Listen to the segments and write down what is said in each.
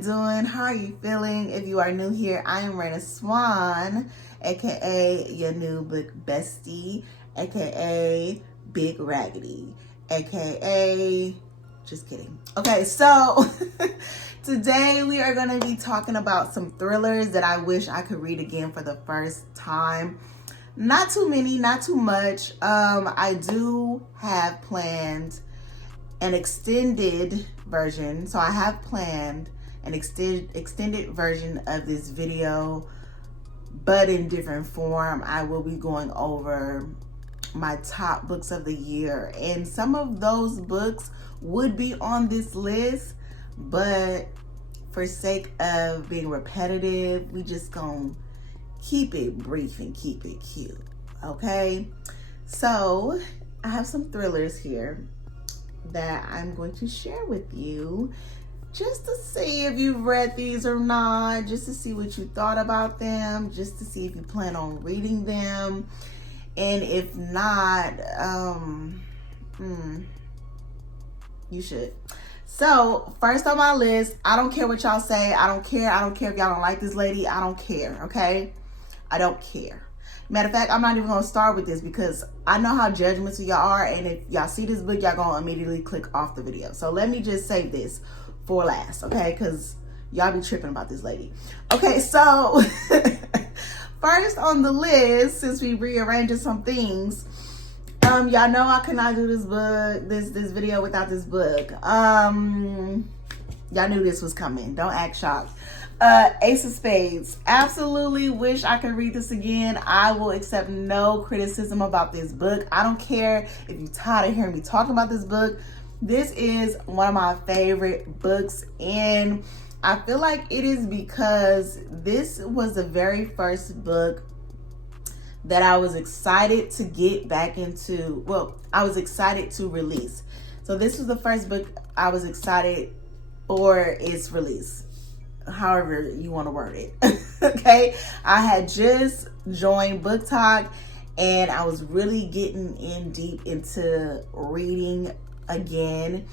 doing? How are you feeling? If you are new here, I am Raina Swan, aka your new book bestie, aka Big Raggedy, aka just kidding. Okay, so today we are going to be talking about some thrillers that I wish I could read again for the first time. Not too many, not too much. I do have planned an extended version. So I have planned an extended version of this video, but in different form. I will be going over my top books of the year, and some of those books would be on this list, but for sake of being repetitive, we just gonna keep it brief and keep it cute. Okay, so I have some thrillers here that I'm going to share with you, just to see if you've read these or not, just to see what you thought about them, just to see if you plan on reading them, and if not, you should. So first on my list, I don't care what y'all say. I don't care if y'all don't like this lady. I don't care, okay? I don't care. Matter of fact, I'm not even gonna start with this because I know how judgmental y'all are, and if y'all see this book, y'all gonna immediately click off the video. So let me just save this for last, okay? Because y'all be tripping about this lady. Okay, so first on the list, since we rearranging some things, y'all know I could not do this book, this video without this book. Y'all knew this was coming. Don't act shocked. Ace of Spades. Absolutely wish I could read this again. I will accept no criticism about this book. I don't care if you're tired of hearing me talking about this book. This is one of my favorite books, and I feel like it is because this was the very first book that I was excited to get back into. Well, I was excited to release. So this was the first book I was excited for its release, however you want to word it. Okay, I had just joined Book Talk, and I was really getting in deep into reading again,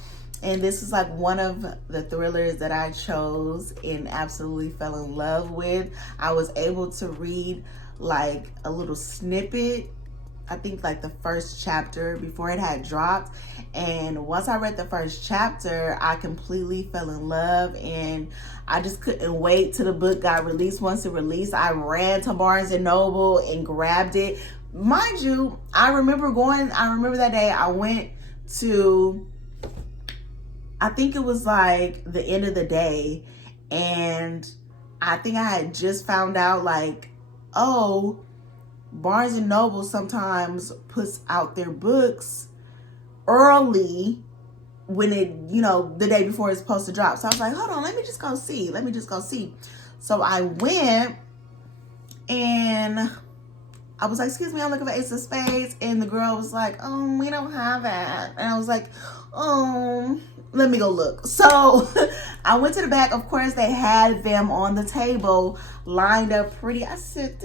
and this is like one of the thrillers that I chose and absolutely fell in love with. I was able to read like a little snippet, I think like the first chapter before it had dropped, and once I read the first chapter, I completely fell in love, and I just couldn't wait till the book got released. Once it released, I ran to Barnes and Noble and grabbed it. Mind you, I remember that day I went to, I think it was like the end of the day, and I think I had just found out like, oh, Barnes and Noble sometimes puts out their books early when it, the day before it's supposed to drop. So I was like, hold on, let me just go see. So I went, and I was like, excuse me, I'm looking for Ace of Spades. And the girl was like, oh, we don't have that. And I was like, oh, let me go look. So I went to the back. Of course, they had them on the table, lined up pretty. I said,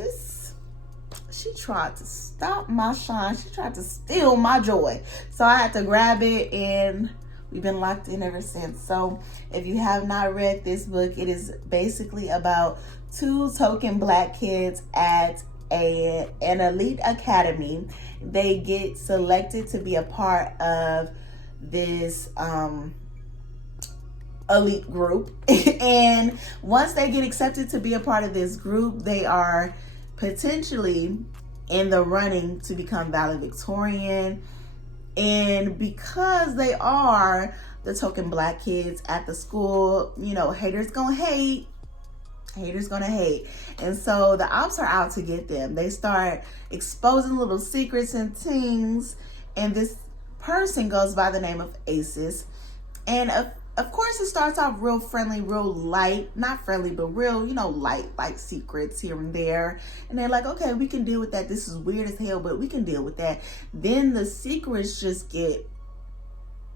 she tried to stop my shine. She tried to steal my joy. So I had to grab it, and we've been locked in ever since. So if you have not read this book, it is basically about two token Black kids at an elite academy. They get selected to be a part of this elite group. And once they get accepted to be a part of this group, they are potentially in the running to become valedictorian. And because they are the token Black kids at the school, haters gonna hate. And so the ops are out to get them. They start exposing little secrets and things, and this person goes by the name of Aces. And of course, it starts off real friendly, real light, not friendly, but real, light, like secrets here and there. And they're like, okay, we can deal with that. This is weird as hell, but we can deal with that. Then the secrets just get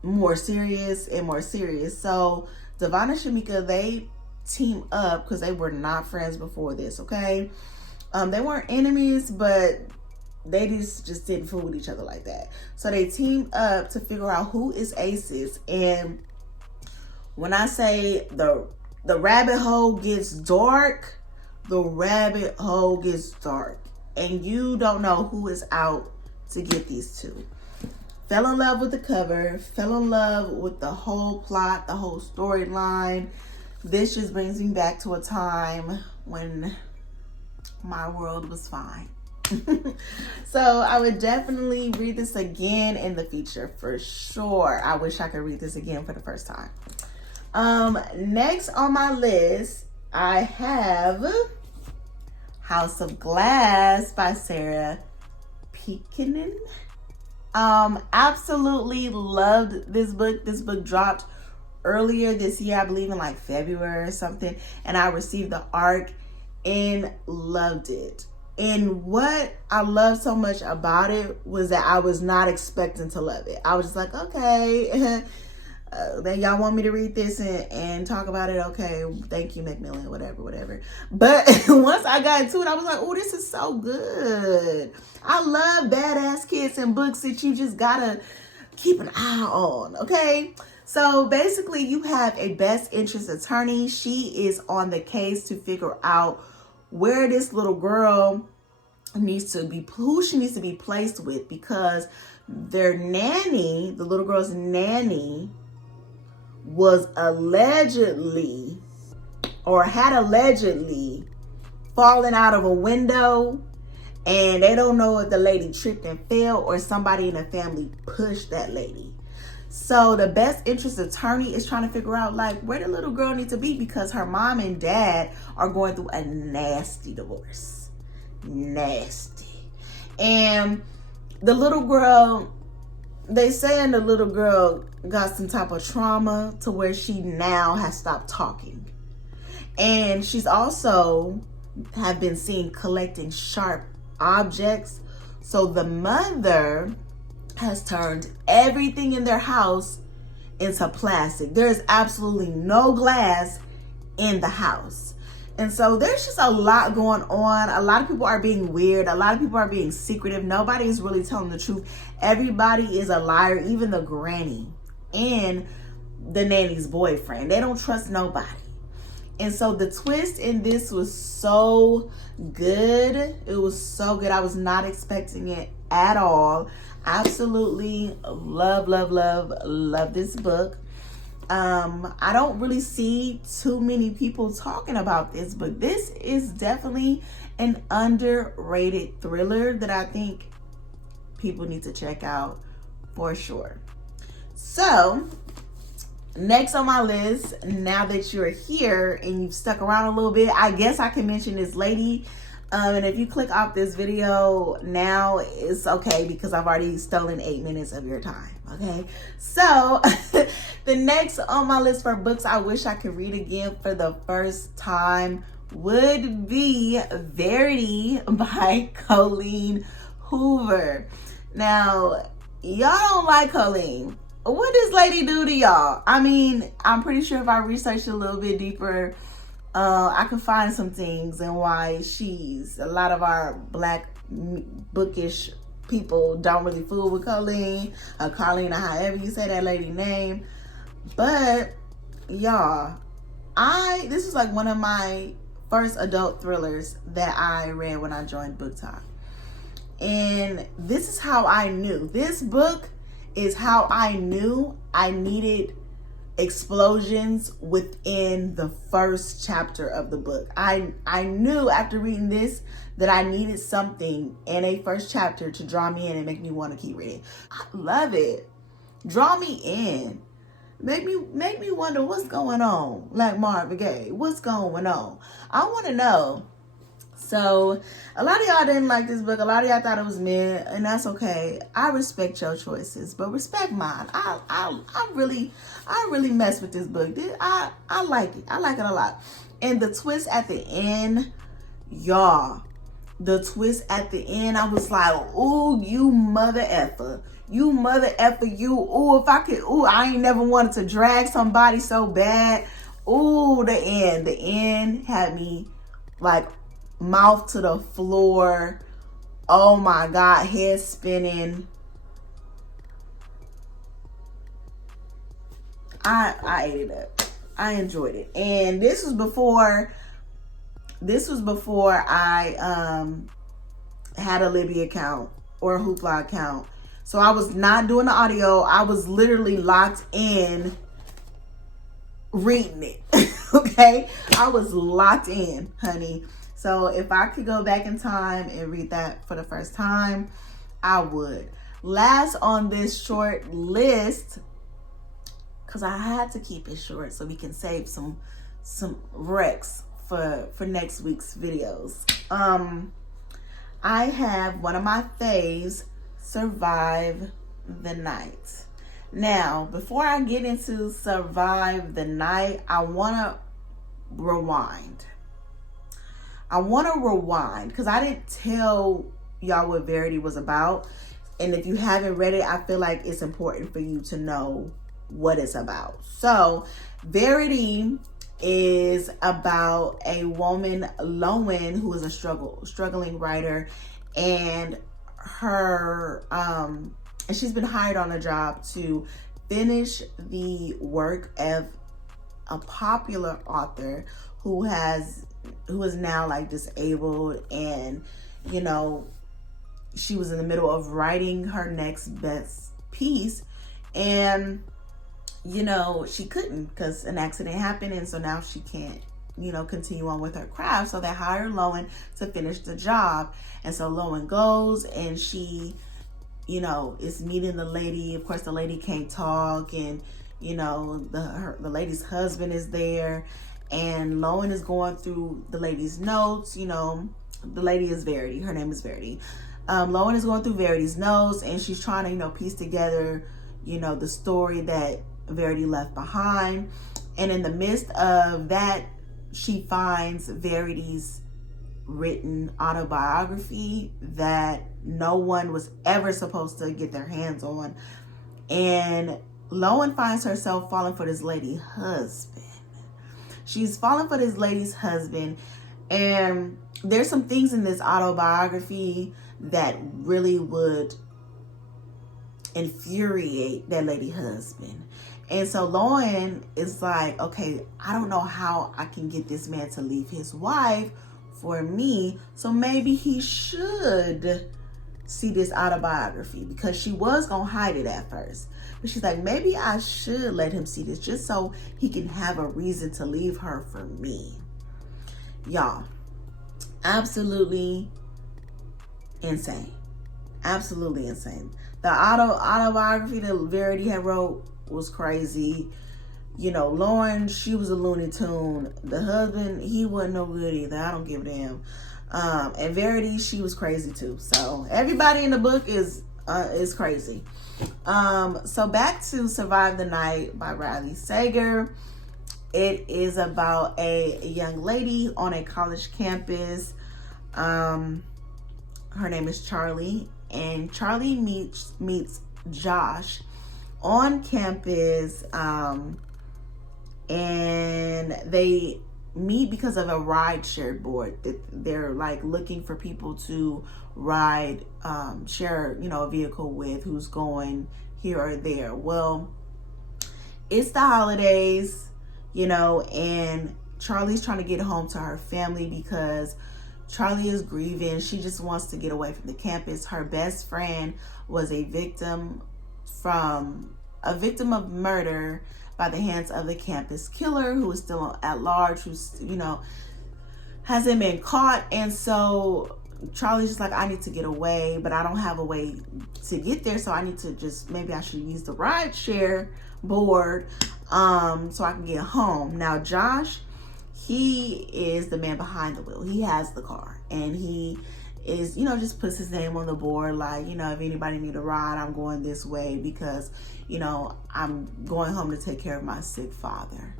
more serious and more serious. So Devon and Shamika, they team up because they were not friends before this, okay? They weren't enemies, but they just didn't fool with each other like that. So they teamed up to figure out who is Aces. And when I say the the rabbit hole gets dark. The rabbit hole gets dark. And you don't know who is out to get these two. Fell in love with the cover. Fell in love with the whole plot, the whole storyline. This just brings me back to a time when my world was fine. So I would definitely read this again in the future for sure. I wish I could read this again for the first time. Next on my list, I have House of Glass by Sarah Peekinen. Absolutely loved this book. This book dropped earlier this year, I believe in like February or something, and I received the ARC and loved it. And what I loved so much about it was that I was not expecting to love it. I was just like, okay, then y'all want me to read this and talk about it? Okay, thank you, Macmillan, whatever. But once I got into it, I was like, oh, this is so good. I love badass kids and books that you just gotta keep an eye on, okay? So basically, you have a best interest attorney. She is on the case to figure out where this little girl needs to be, who she needs to be placed with, because their nanny, the little girl's nanny, was allegedly or had allegedly fallen out of a window, and they don't know if the lady tripped and fell or somebody in the family pushed that lady. So the best interest attorney is trying to figure out like where the little girl needs to be, because her mom and dad are going through a nasty divorce. Nasty. And the little girl, they saying the little girl got some type of trauma to where she now has stopped talking. And she's also have been seen collecting sharp objects. So the mother has turned everything in their house into plastic. There is absolutely no glass in the house. And so there's just a lot going on. A lot of people are being weird. A lot of people are being secretive. Nobody is really telling the truth. Everybody is a liar, even the granny and the nanny's boyfriend. They don't trust nobody. And so the twist in this was so good. It was so good. I was not expecting it at all. Absolutely love this book. I don't really see too many people talking about this book. This is definitely an underrated thriller that I think people need to check out for sure. So next on my list, now that you're here and you've stuck around a little bit, I guess I can mention this lady. And if you click off this video now, it's okay because I've already stolen 8 minutes of your time. Okay, so the next on my list for books I wish I could read again for the first time would be Verity by Colleen Hoover. Now, y'all don't like Colleen. What does lady do to y'all? I mean, I'm pretty sure if I researched a little bit deeper, I could find some things and why she's, a lot of our black bookish people don't really fool with Colleen or Colleen or however you say that lady name. But y'all, this was like one of my first adult thrillers that I read when I joined Book Talk. And this is how I knew. This book is how I knew I needed explosions within the first chapter of the book. I knew after reading this that I needed something in a first chapter to draw me in and make me want to keep reading. I love it. Draw me in. Make me wonder what's going on. Like Marvin Gaye, what's going on? I want to know. So a lot of y'all didn't like this book. A lot of y'all thought it was mid, and that's okay. I respect your choices, but respect mine. I really mess with this book. I like it. I like it a lot. And the twist at the end, y'all. The twist at the end, I was like, ooh, you mother effer. You mother effer, you. Ooh, if I could, ooh, I ain't never wanted to drag somebody so bad. Ooh, the end had me like mouth to the floor. Oh my God, head spinning. I ate it up. I enjoyed it. And this was before I had a Libby account or a Hoopla account. So I was not doing the audio. I was literally locked in reading it. Okay? I was locked in, honey. So if I could go back in time and read that for the first time, I would. Last on this short list, because I had to keep it short so we can save some recs for next week's videos. I have one of my faves, Survive the Night. Now, before I get into Survive the Night, I want to rewind. Because I didn't tell y'all what Verity was about. And if you haven't read it, I feel like it's important for you to know what it's about. So, Verity is about a woman, Lowen, who is a struggling writer, and her and she's been hired on a job to finish the work of a popular author who is now like disabled, and you know, she was in the middle of writing her next best piece, and you know, she couldn't because an accident happened, and so now she can't, you know, continue on with her craft. So they hired Lowen to finish the job. And so Lowen goes, and she, you know, is meeting the lady. Of course, the lady can't talk, and you know, the lady's husband is there, and Lowen is going through the lady's notes. You know, the lady is Verity. Her name is Verity. Lowen is going through Verity's notes, and she's trying to, you know, piece together, you know, the story that Verity left behind. And in the midst of that, she finds Verity's written autobiography that no one was ever supposed to get their hands on. And Lowen finds herself falling for this lady's husband. She's falling for this lady's husband. And there's some things in this autobiography that really would infuriate that lady husband. And so Lowen is like, okay, I don't know how I can get this man to leave his wife for me. So maybe he should see this autobiography, because she was going to hide it at first. But she's like, maybe I should let him see this just so he can have a reason to leave her for me. Y'all, absolutely insane. Absolutely insane. The autobiography that Verity had wrote was crazy. You know, Lauren, she was a Looney Tune. The husband, he wasn't no good either. I don't give a damn. And Verity, she was crazy too. So everybody in the book is crazy. So back to Survive the Night by Riley Sager. It is about a young lady on a college campus. Her name is Charlie, and Charlie meets Josh on campus, and they meet because of a ride share board that they're like looking for people to ride, share, you know, a vehicle with, who's going here or there. Well, it's the holidays, you know, and Charlie's trying to get home to her family because Charlie is grieving. She just wants to get away from the campus. Her best friend was a victim of murder by the hands of the campus killer, who is still at large, who's, you know, hasn't been caught. And so Charlie's just like, I need to get away, but I don't have a way to get there. So I need to maybe I should use the ride share board, so I can get home. Now, Josh, he is the man behind the wheel. He has the car, and he is, you know, just puts his name on the board, like, you know, if anybody need a ride, I'm going this way because, you know, I'm going home to take care of my sick father.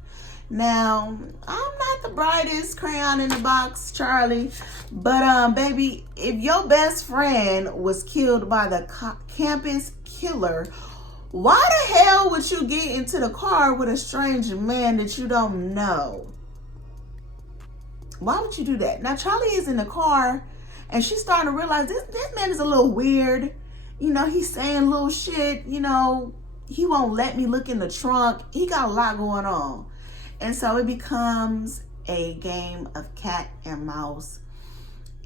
Now, I'm not the brightest crayon in the box, Charlie, but baby, if your best friend was killed by the campus killer, why the hell would you get into the car with a strange man that you don't know? Why would you do that? Now, Charlie is in the car, and she's starting to realize this man is a little weird. You know, he's saying little shit. You know, he won't let me look in the trunk. He got a lot going on. And so it becomes a game of cat and mouse.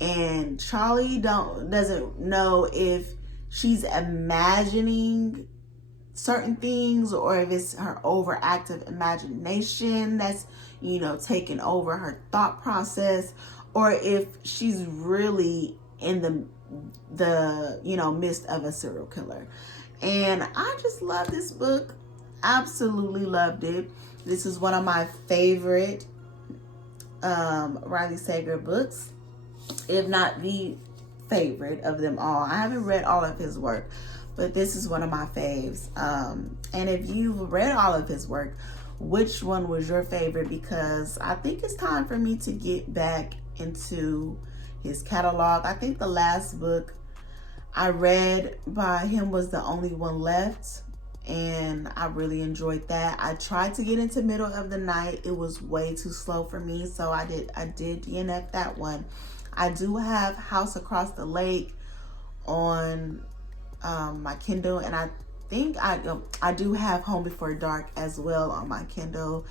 And Charlie doesn't know if she's imagining certain things or if it's her overactive imagination that's, taking over her thought process, or if she's really in the midst of a serial killer. And I just love this book. Absolutely loved it. This is one of my favorite Riley Sager books, if not the favorite of them all. I haven't read all of his work, but this is one of my faves. And if you've read all of his work, which one was your favorite? Because I think it's time for me to get back into his catalog. I think the last book I read by him was The Only One Left, and I really enjoyed that. I tried to get into Middle of the Night. It was way too slow for me, so I did DNF that one. I do have House Across the Lake on my Kindle, and I think I do have Home Before Dark as well on my Kindle.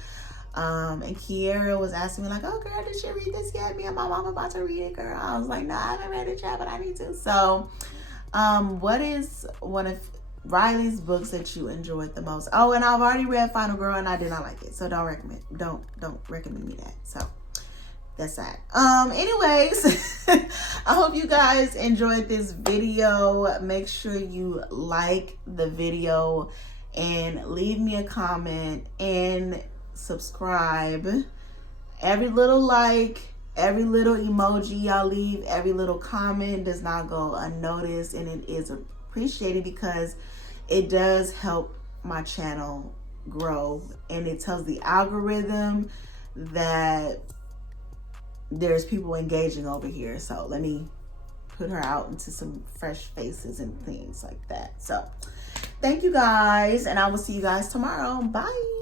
And Kiera was asking me like, oh girl, did you read this yet? Me and my mom about to read it, girl. I was like, no, I haven't read it yet, but I need to. So what is one of Riley's books that you enjoyed the most? Oh, and I've already read Final Girl and I did not like it, so don't recommend me that. So that's that. Anyways, I hope you guys enjoyed this video. Make sure you like the video and leave me a comment and subscribe. Every little like, every little emoji y'all leave, every little comment does not go unnoticed, and it is appreciated because it does help my channel grow, and it tells the algorithm that there's people engaging over here. So let me put her out into some fresh faces and things like that. So thank you guys, and I will see you guys tomorrow. Bye.